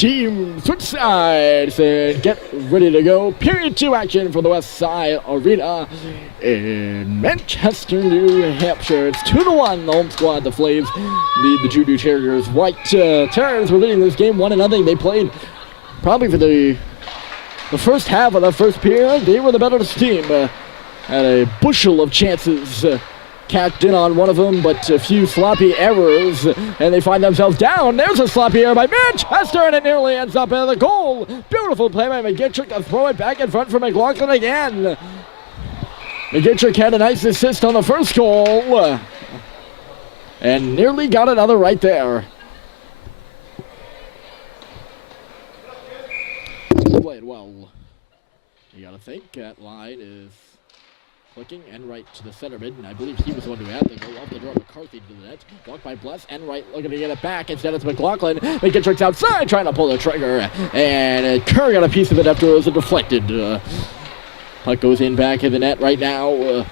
team switch sides and get ready to go. Period 2 action for the West Side Arena in Manchester, New Hampshire. It's 2-1, the home squad. The Flames lead the Judo Terriers. White Terriers were leading this game 1-0. They played probably for the first half of the first period. They were the better team. Had a bushel of chances. Cacked in on one of them, but a few sloppy errors, and they find themselves down. There's a sloppy error by Manchester, and it nearly ends up in the goal. Beautiful play by McGittrick to throw it back in front for McLaughlin again. McGittrick had a nice assist on the first goal, and nearly got another right there. Played well. You gotta think that line is clicking, and right to the center mid, and I believe he was the one who had the goal off the draw. McCarthy to the net, blocked by Bless, and right looking to get it back. Instead it's McLaughlin. McGittrick's outside trying to pull the trigger, and Kerr got a piece of it after it was deflected. Puck goes in back in the net right now.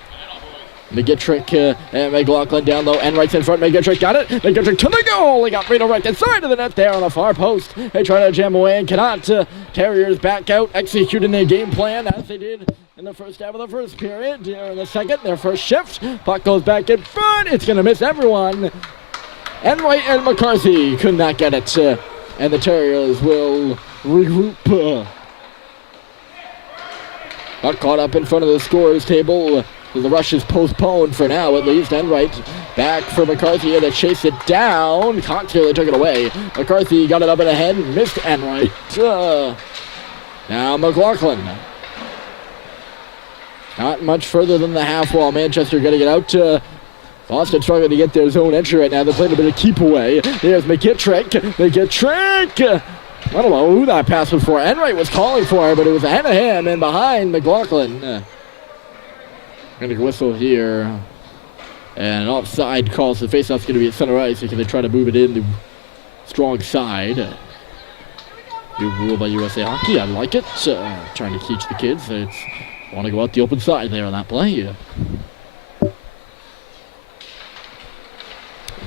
McGittrick and McLaughlin down low, and right's in front. McGittrick got it. McGittrick to the goal. He got Reno right inside of the net there on the far post. They try to jam away and cannot. Terriers back out, executing their game plan as they did in the first half of the first period. Here in the second, their first shift. Puck goes back in front. It's going to miss everyone. Enright and McCarthy could not get it. And the Terriers will regroup. Got caught up in front of the scorers table. The rush is postponed for now, at least. Enright back for McCarthy to chase it down. Cox really took it away. McCarthy got it up and ahead, missed Enright. Now McLaughlin. Not much further than the half wall. Manchester getting it out to Boston, struggling to get their zone entry right now. They're playing a bit of keep away. There's McGittrick. McGittrick! I don't know who that pass was for. Enright was calling for it, but it was ahead of him and behind McLaughlin. Going to whistle here. And an offside call, so the faceoff's going to be at center ice because they try to move it in the strong side. New rule by USA Hockey. I like it. Trying to teach the kids. It's want to go out the open side there on that play.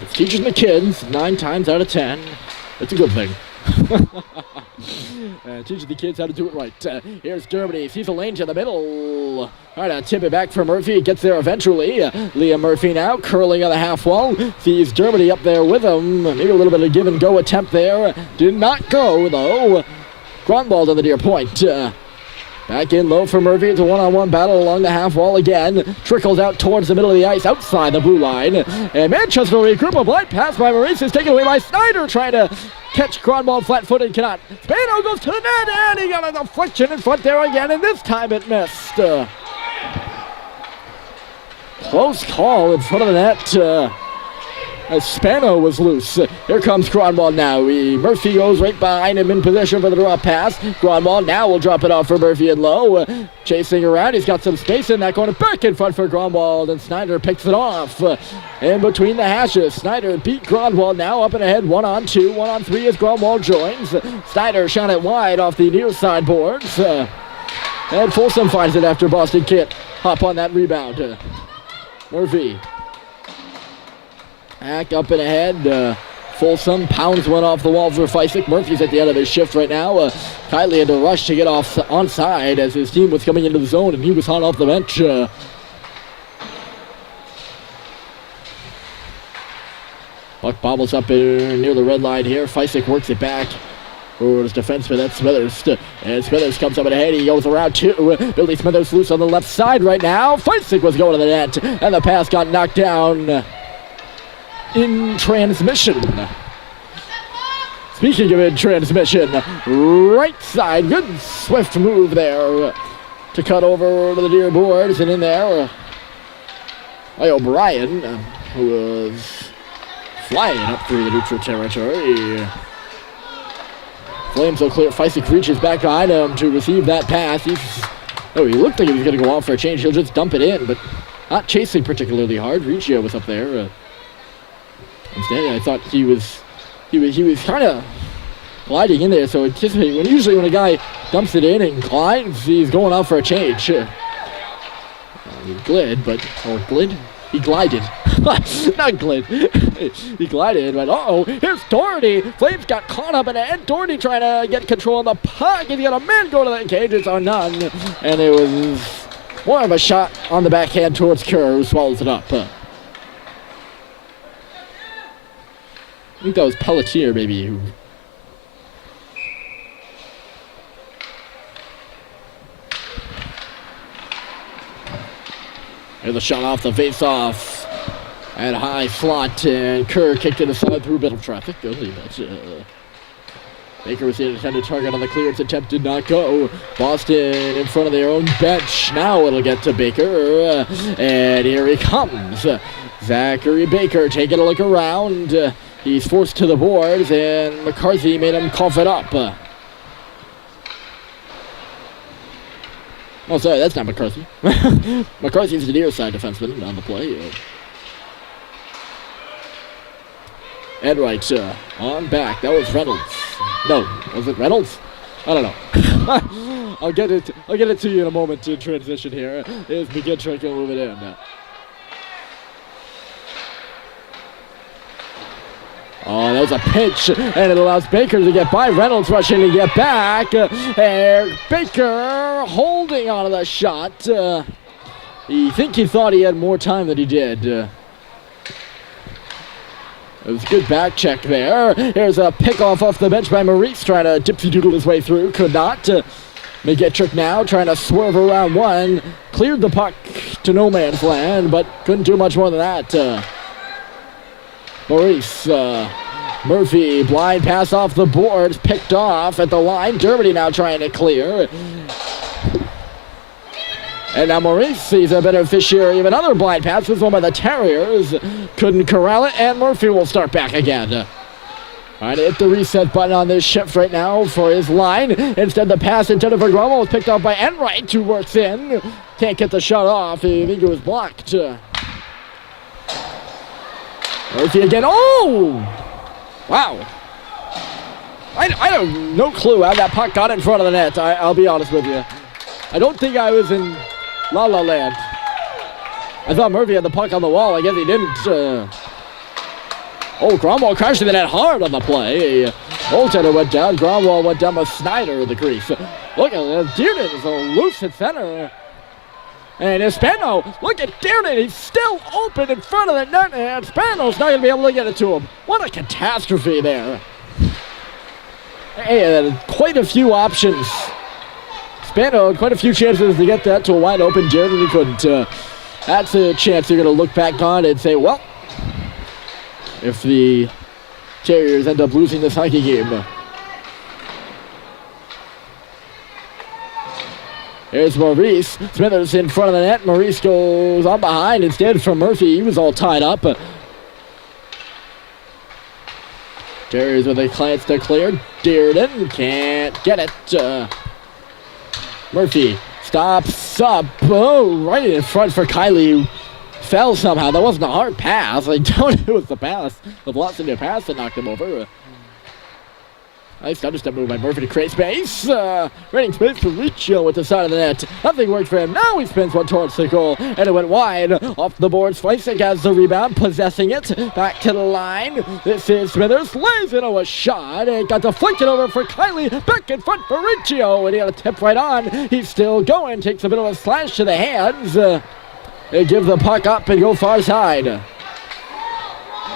It's teaching the kids 9 times out of 10. It's a good thing. Teaching the kids how to do it right. Here's Dermody. Sees a lane to the middle. All right, tip it back for Murphy. Gets there eventually. Liam Murphy now curling on the half wall. Sees Dermody up there with him. Maybe a little bit of give and go attempt there. Did not go though. Grunwald on the near point. Back in low for Murphy. It's a one-on-one battle along the half wall again. Trickles out towards the middle of the ice outside the blue line. And Manchester regroup. A blind pass by Maurice is taken away by Snyder, trying to catch Grunwald flat-footed. Cannot. Spano goes to the net, and he got a deflection in front there again, and this time it missed. Close call in front of the net. As Spano was loose. Here comes Grunwald now. Murphy goes right behind him in position for the drop pass. Grunwald now will drop it off for Murphy and low. Chasing around. He's got some space in that corner. Back in front for Grunwald, and Snyder picks it off. In between the hashes. Snyder beat Grunwald now up and ahead. 1-on-2. 1-on-3 as Grunwald joins. Snyder shot it wide off the near side boards. And Folsom finds it after Boston can't hop on that rebound. Murphy. Back up and ahead. Folsom pounds one off the wall for Feisik. Murphy's at the end of his shift right now. Kylie had to rush to get off onside as his team was coming into the zone, and he was hot off the bench. Puck bobbles up near the red line here. Feisik works it back. His defenseman, that's Smithers. And Smithers comes up and ahead. He goes around too. Billy Smithers loose on the left side right now. Feisik was going to the net, and the pass got knocked down in transmission. Speaking of in transmission, right side, good swift move there to cut over to the near boards, and in there, O'Brien, who was flying up through the neutral territory. Flames will clear. Feisik reaches back behind him to receive that pass. He looked like he was going to go off for a change. He'll just dump it in, but not chasing particularly hard. Riccio was up there. Instead, I thought he was kind of gliding in there. So anticipate usually when a guy dumps it in and glides, he's going out for a change. He glided. Not glide. He glided, but here's Doherty. Flames got caught up in it, and Doherty trying to get control of the puck. He's got a man go to the cages on none, and it was more of a shot on the backhand towards Kerr, who swallows it up. I think that was Pelletier, maybe, who... Here's the shot off the face-off. And high slot, and Kerr kicked it aside through middle traffic. Only but Baker was the intended target on the clearance attempt, did not go. Boston in front of their own bench. Now it'll get to Baker, and here he comes. Zachary Baker taking a look around. He's forced to the boards, and McCarthy made him cough it up. Oh, sorry, that's not McCarthy. McCarthy's the near side defenseman on the play. Enright on back. That was Reynolds. No, was it Reynolds? I don't know. I'll get it to you in a moment to transition here. Is McGintrick gonna move it in? Oh, that was a pinch, and it allows Baker to get by. Reynolds rushing to get back. And Baker holding onto the shot. He thought he had more time than he did. It was a good back check there. Here's a pickoff off the bench by Maurice, trying to dipsy-doodle his way through. Could not. McGintrick now trying to swerve around one. Cleared the puck to no man's land, but couldn't do much more than that. Maurice, Murphy, blind pass off the boards, picked off at the line. Dermody now trying to clear. And now Maurice sees a beneficiary of another blind pass. This one by the Terriers. Couldn't corral it, and Murphy will start back again. Trying to hit the reset button on this shift right now for his line. Instead, the pass intended for Gromwell was picked off by Enright, who works in. Can't get the shot off. I think it was blocked. Murphy again. Oh! Wow. I have no clue how that puck got in front of the net. I'll be honest with you. I don't think I was in La La Land. I thought Murphy had the puck on the wall. I guess he didn't. Gromwell crashed in the net hard on the play. Goaltender went down. Gromwell went down with Snyder in the crease. Look at that. Dearden is loose at center. And Hispano, look at Dearden. He's still open in front of the net. And Hispano's not going to be able to get it to him. What a catastrophe there. And quite a few options. Hispano had quite a few chances to get that to a wide open Dearden. He couldn't. That's a chance you're going to look back on and say, well, if the Terriers end up losing this hockey game. Here's Maurice. Smithers in front of the net. Maurice goes on behind instead from Murphy. He was all tied up. Terriers with a glance to clear. Dearden can't get it. Murphy stops up. Oh, right in front for Kylie. Fell somehow. That wasn't a hard pass. I don't know it was the pass. The velocity of the pass that knocked him over. Nice understep move by Murphy to create space. Creating space for Riccio at the side of the net. Nothing worked for him. Now he spins one towards the goal. And it went wide. Off the boards. Fleisig has the rebound. Possessing it. Back to the line. This is Smithers. Lays into a shot. And got deflected over for Kylie. Back in front for Riccio. And he got a tip right on. He's still going. Takes a bit of a slash to the hands. They give the puck up and go far side.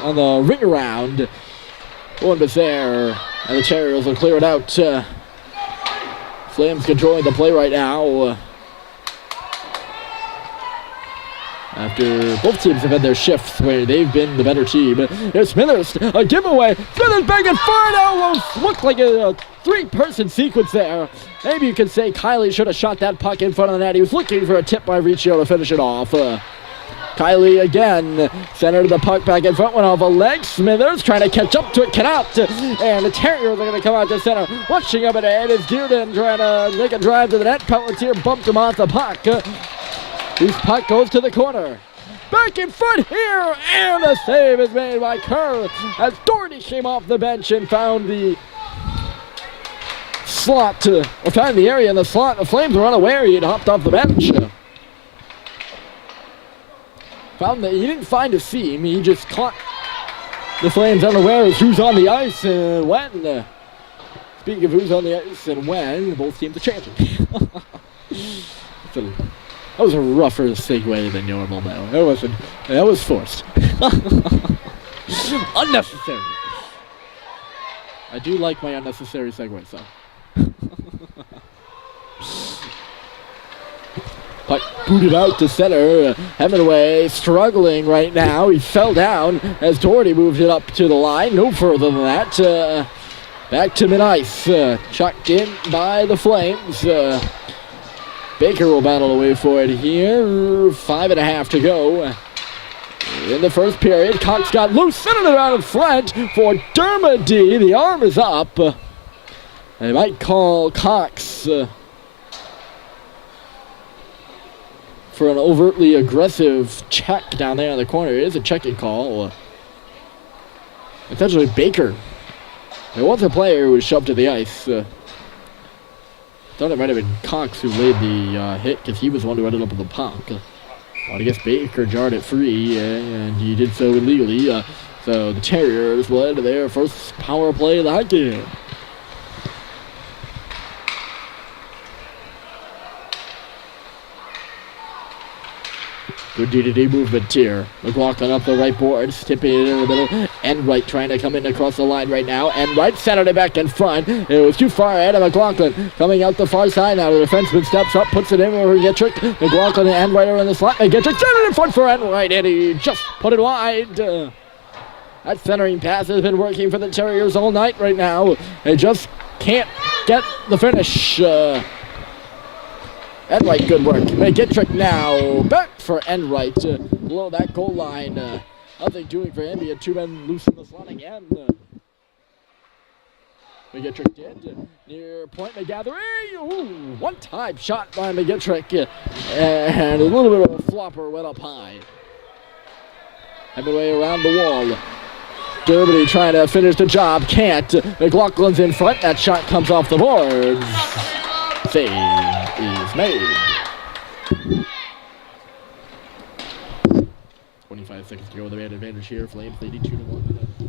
On the ring around. One was there. And the Terriers will clear it out. Flames controlling the play right now. After both teams have had their shifts where they've been the better team. Here's Smithers, a giveaway. Smithers back and far now. Looked like a three-person sequence there. Maybe you could say Kylie should have shot that puck in front of the net. He was looking for a tip by Riccio to finish it off. Kylie again, centered the puck back in front, went off a leg. Smithers trying to catch up to it, cannot. And the Terriers are going to come out to center. Rushing up ahead is Dearden trying to make a drive to the net. Pelletier bumped him off the puck. His puck goes to the corner. Back in front here, and the save is made by Kerr as Doherty came off the bench and found the slot, or found the area in the slot. The Flames were unaware he had hopped off the bench. found that he didn't find a seam. He just caught the Flames unaware as who's on the ice and when. Speaking of who's on the ice and when, both teams are chanting. That was a rougher segue than normal, though. That was forced. Unnecessary. I do like my unnecessary segues, though. Puck booted out to center. Hemingway struggling right now. He fell down as Doherty moved it up to the line. No further than that. Back to mid-ice. Chucked in by the Flames. Baker will battle away for it here. 5.5 to go. In the first period, Cox got loose, sending it out in front for Dermody. The arm is up. They might call Cox for an overtly aggressive check down there in the corner. It is a checking call. It's actually Baker. There was a player who was shoved to the ice. Thought it might have been Cox who laid the hit because he was the one who ended up with the puck. But I guess Baker jarred it free, and he did so illegally. So the Terriers led their first power play of the hockey. Good D-to-D movement here. McLaughlin up the right boards, tipping it in the middle. Enright trying to come in across the line right now. Enright centered it back in front. It was too far ahead of McLaughlin. Coming out the far side now. The defenseman steps up, puts it in over McGettrick. McLaughlin and Enright are in the slot. McGettrick centered in front for Enright, and he just put it wide. That centering pass has been working for the Terriers all night right now. They just can't get the finish. Enright, good work. McGettrick now back for Enright below that goal line. Nothing doing for him. He had two men loose in the slot again. McGettrick did. Near point McGathery. Ooh, one-time shot by McGettrick. And a little bit of a flopper went up high. Hemingway around the wall. Dermody trying to finish the job. Can't. McLaughlin's in front. That shot comes off the boards. Save is made. 25 seconds to go. The man advantage here. Flames leading 2-1.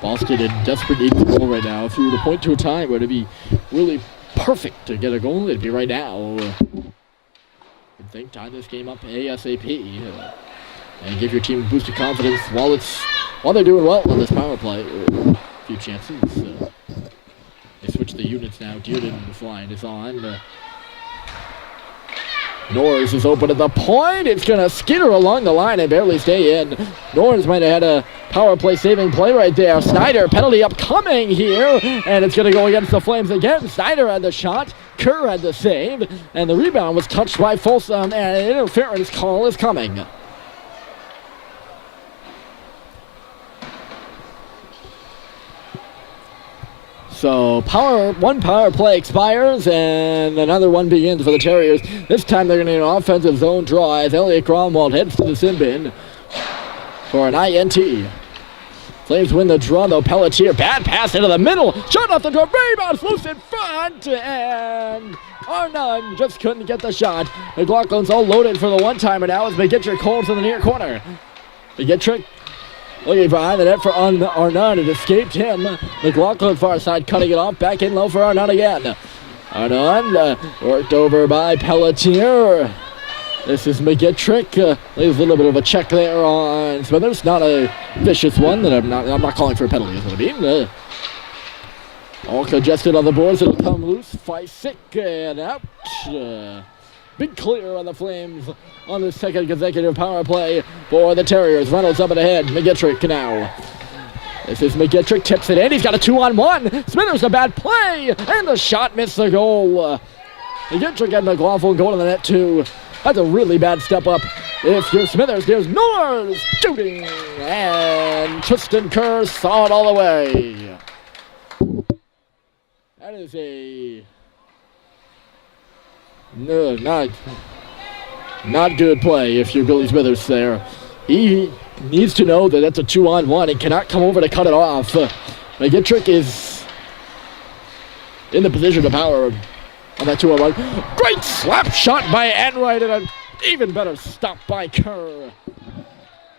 Boston in desperate need of a goal right now. Through the point to a time where it'd be really perfect to get a goal. It'd be right now. You'd think tie this game up ASAP and give your team a boost of confidence while they're doing well on this power play. A few chances. They switch the units now. Dearden's line is on. Norris is open at the point. It's going to skitter along the line and barely stay in. Norris might have had a power play saving play right there. Snyder, penalty upcoming here. And it's going to go against the Flames again. Snyder had the shot. Kerr had the save. And the rebound was touched by Folsom. And an interference call is coming. So one power play expires and another one begins for the Terriers. This time they're going to need an offensive zone draw as Elliot Gromwald heads to the sin bin for an INT. Flames win the draw though. Pelletier, bad pass into the middle. Shot off the door, rebound, loose in front, and Arnott just couldn't get the shot. McLaughlin's all loaded for the one-timer now as McGettrick holds in the near corner. McGettrick looking behind the net for Arnott. It escaped him. McLaughlin far side cutting it off. Back in low for Arnott again. Arnott worked over by Pelletier. This is McGettrick. Leaves a little bit of a check there on Smithers. Not a vicious one. That I'm not calling for a penalty. Is what I mean. All congested on the boards. It'll come loose. Fysick and out. Big clear on the Flames on the second consecutive power play for the Terriers. Reynolds up and ahead. McGettrick now. This is McGettrick. Tips it in. He's got a 2-on-1. Smithers a bad play. And the shot missed the goal. McGettrick and McLaughlin going to the net too. That's a really bad step up. If you're Smithers, there's Norris shooting. And Tristan Kerr saw it all the way. That is a... No, not good play if you're Billy Smithers there. He needs to know that that's a 2-on-1 and cannot come over to cut it off. McGettrick is in the position to power on that 2-on-1. Great slap shot by Enright and an even better stop by Kerr.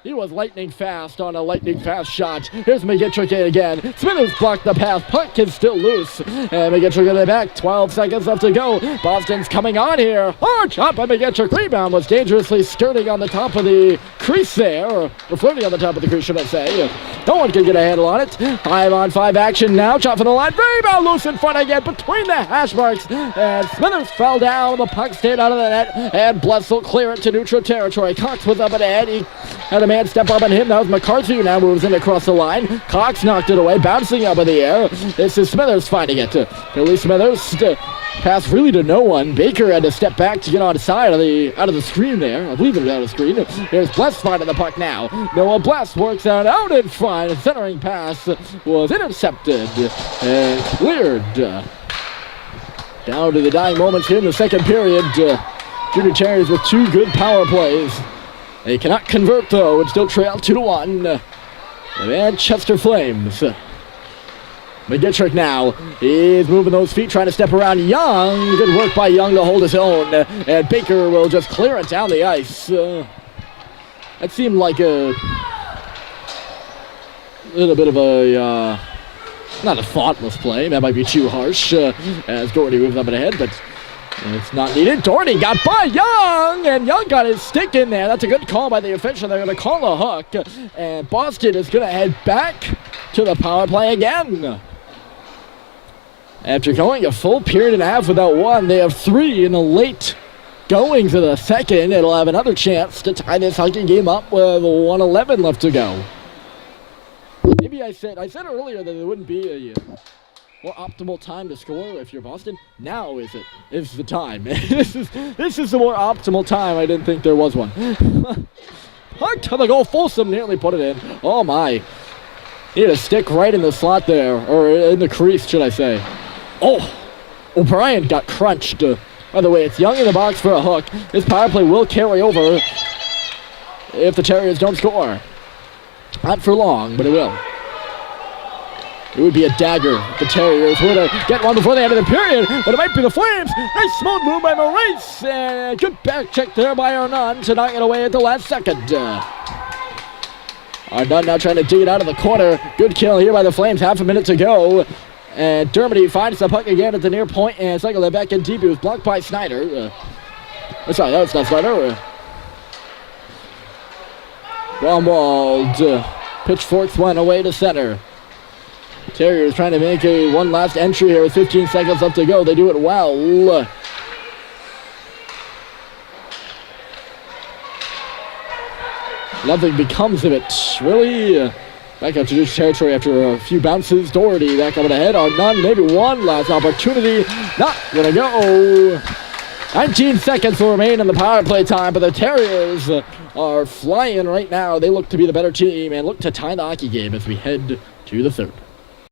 He was lightning fast on a lightning fast shot. Here's McGittrick again. Smithers blocked the pass. Puck is still loose. And McGittrick in the back. 12 seconds left to go. Boston's coming on here. Hard shot by McGittrick. Rebound was dangerously skirting on the top of the crease there. Or floating on the top of the crease, should I say. No one can get a handle on it. 5-on-5 action now. Shot from the line. Rebound loose in front again between the hash marks. And Smithers fell down. The puck stayed out of the net. And Bless will clear it to neutral territory. Cox was up ahead. He had a man step up on him. That was McCarthy who now moves in across the line. Cox knocked it away, bouncing up in the air. This is Smithers finding it. Billy Smithers pass really to no one. Baker had to step back to get on the side of the screen there. I believe it was out of the screen. Here's Bless finding the puck now. Noah Bless works out in front. Centering pass was intercepted and cleared. Down to the dying moments here in the second period. Junior Terriers with 2 good power plays. They cannot convert, though, and still trail 2-1. The Manchester Flames. McGittrick now. He's moving those feet, trying to step around Young. Good work by Young to hold his own. And Baker will just clear it down the ice. That seemed like a little bit of a, not a thoughtless play. That might be too harsh as Doherty moves up and ahead, but it's not needed. Doherty got by Young, and Young got his stick in there. That's a good call by the official. They're going to call a hook, and Boston is going to head back to the power play again. After going a full period and a half without one, they have 3 in the late going to the second. It'll have another chance to tie this hockey game up with 1:11 left to go. Maybe I said earlier that it wouldn't be a more optimal time to score if you're Boston. Now is the time. This is the more optimal time. I didn't think there was one. Puck to the goal. Folsom nearly put it in. Oh my. He had a stick right in the slot there, or in the crease, should I say. Oh, O'Brien got crunched. By the way, it's Young in the box for a hook. This power play will carry over if the Terriers don't score. Not for long, but it will. It would be a dagger. The Terriers were to get one before the end of the period, but it might be the Flames. Nice smooth move by Maurice, and a good back check there by Arnon to knock it away at the last second. Arnon now trying to dig it out of the corner. Good kill here by the Flames. Half a minute to go. And Dermody finds the puck again at the near point and cycled it back in deep. It was blocked by Snyder. Sorry, that was not Snyder. Bromwald. Pitchforks went away to center. Terriers trying to make one last entry here with 15 seconds left to go. They do it well. Nothing becomes of it, really. Back up to neutral territory after a few bounces. Doherty back up and ahead on none. Maybe one last opportunity. Not gonna go. 19 seconds will remain in the power play time, but the Terriers are flying right now. They look to be the better team and look to tie the hockey game as we head to the third.